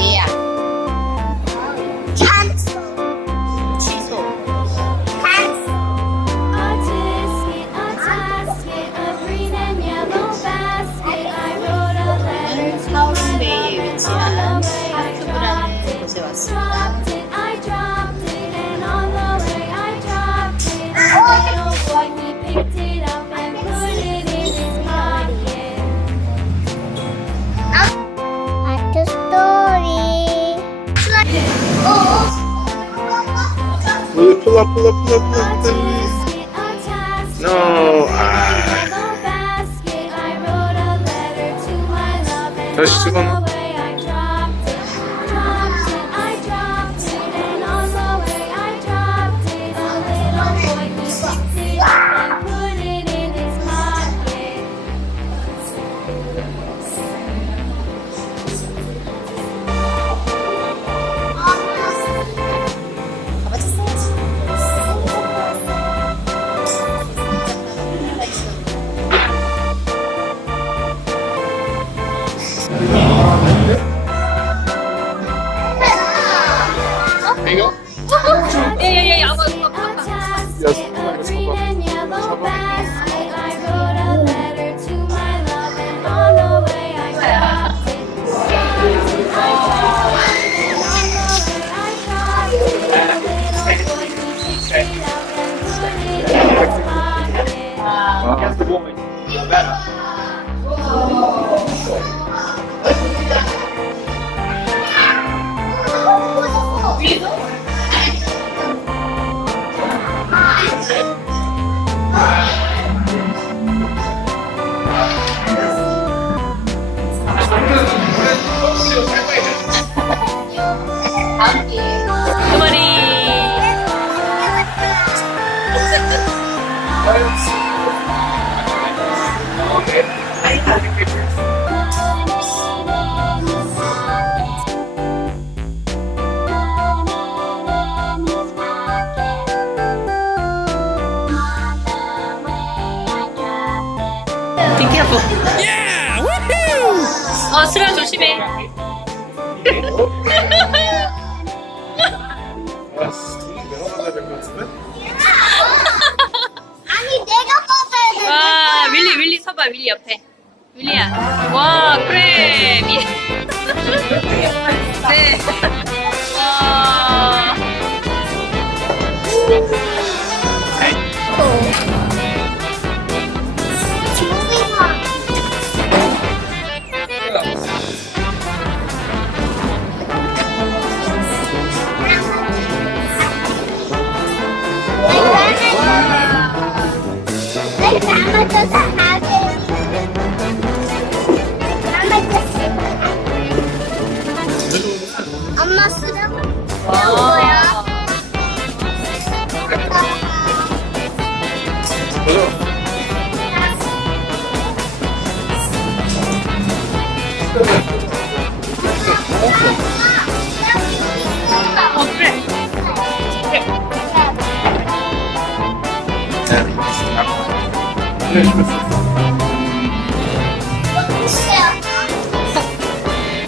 예약. 찬스. 취소. 홍콩베이에 위치한 하큐브라는 곳에 왔습니다. 아트스토리. pull up. No. 다시 집어넣어. 이거? 예예예. 아마 두 마리. Be careful. Yeah! Woohoo! 수라 조심해. 아니 내가 뽑아야 돼. 와, 윌리 서봐, 윌리 옆에. 윌리야. 와, 크랩. 예. 네. 와. 엄마 쓰라. 와. 그래.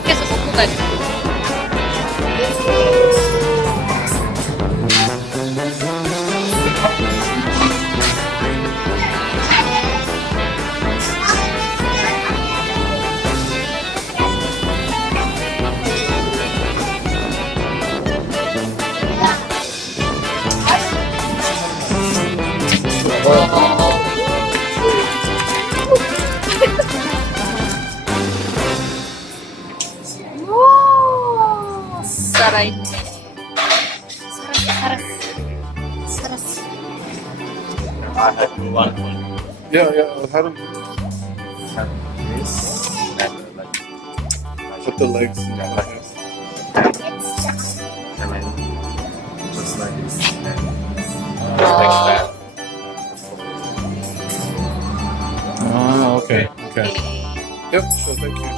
계속 먹고 가지. 살아있네. 살았어. Yeah, 하는. Put the legs in your hands. And then just like this. Okay. Yep, sure, thank you.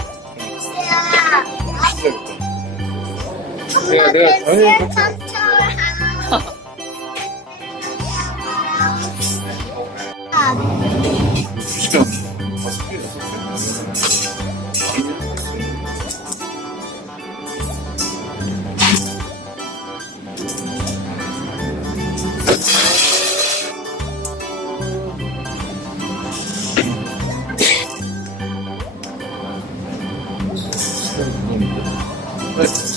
엄마 내가 전혀 펜슬 탐정을 하나. 2시간 5개, 6개. Just like me. 네.